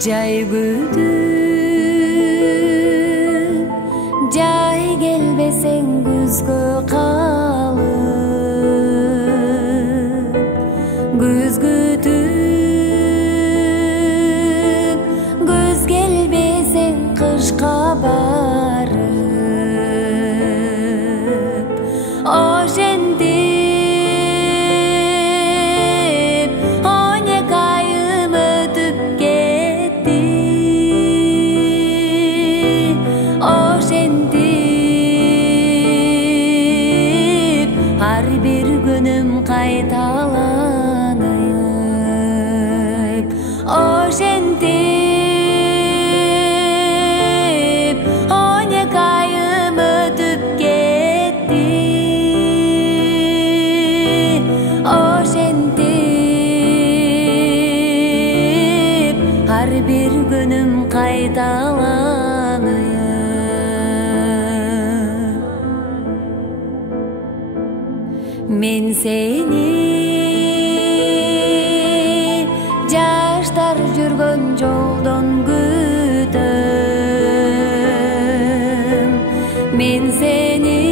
Жай күтүп, жай келбесең күзгө калып, күз күтүп, күз келбесең кышка барып, ошентип 12 айым өтүп кетти, ошентип ар бир күнүм кайталанып, ошентип 12 айым өтүп кетти, ошентип ар бир күнүм кайталанып. Мен сени жаштар жүргөн жолдон күтөм, мен сени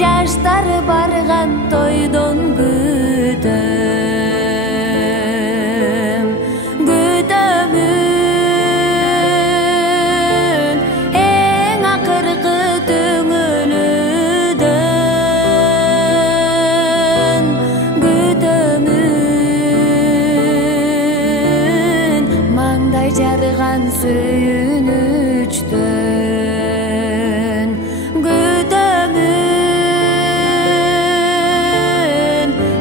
жаштар барган тойдон күтөм, күтөмүн эң акыркы түңүлүдөн, күтөмүн маңдай жарган сүйүнүчтөн, күтөмүн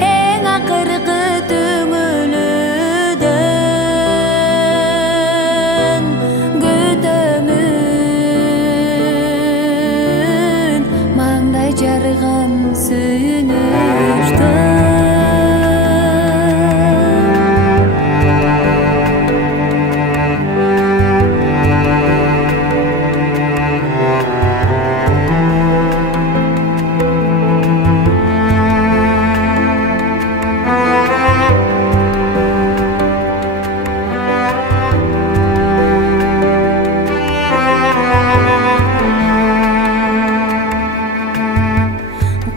эң акыркы түңүлүдөн, күтөмүн маңдай жарган сүйүнүчтөн.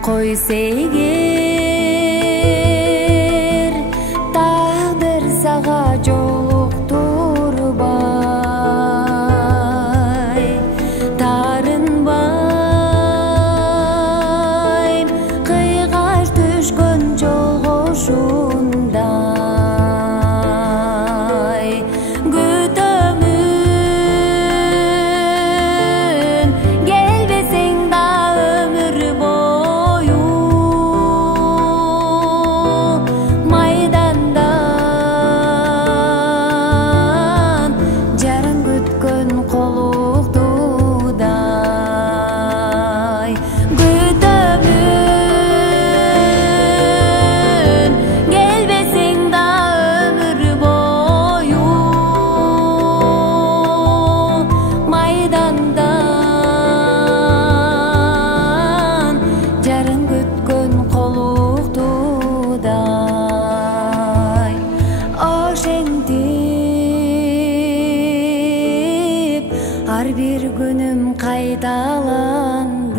Койсо эгер тагдыр сага жолуктурбай, тарынбайм кыйгаш түшкөн жолгошундай, күтөмүн келбесең да өмүр бою, майдандан жаран күткөн колуктуудай, күтөмүн келбесең да өмүр бою, майдандан жаран күткөн колуктуудай, ошентип ар бир күнүм кайталанды.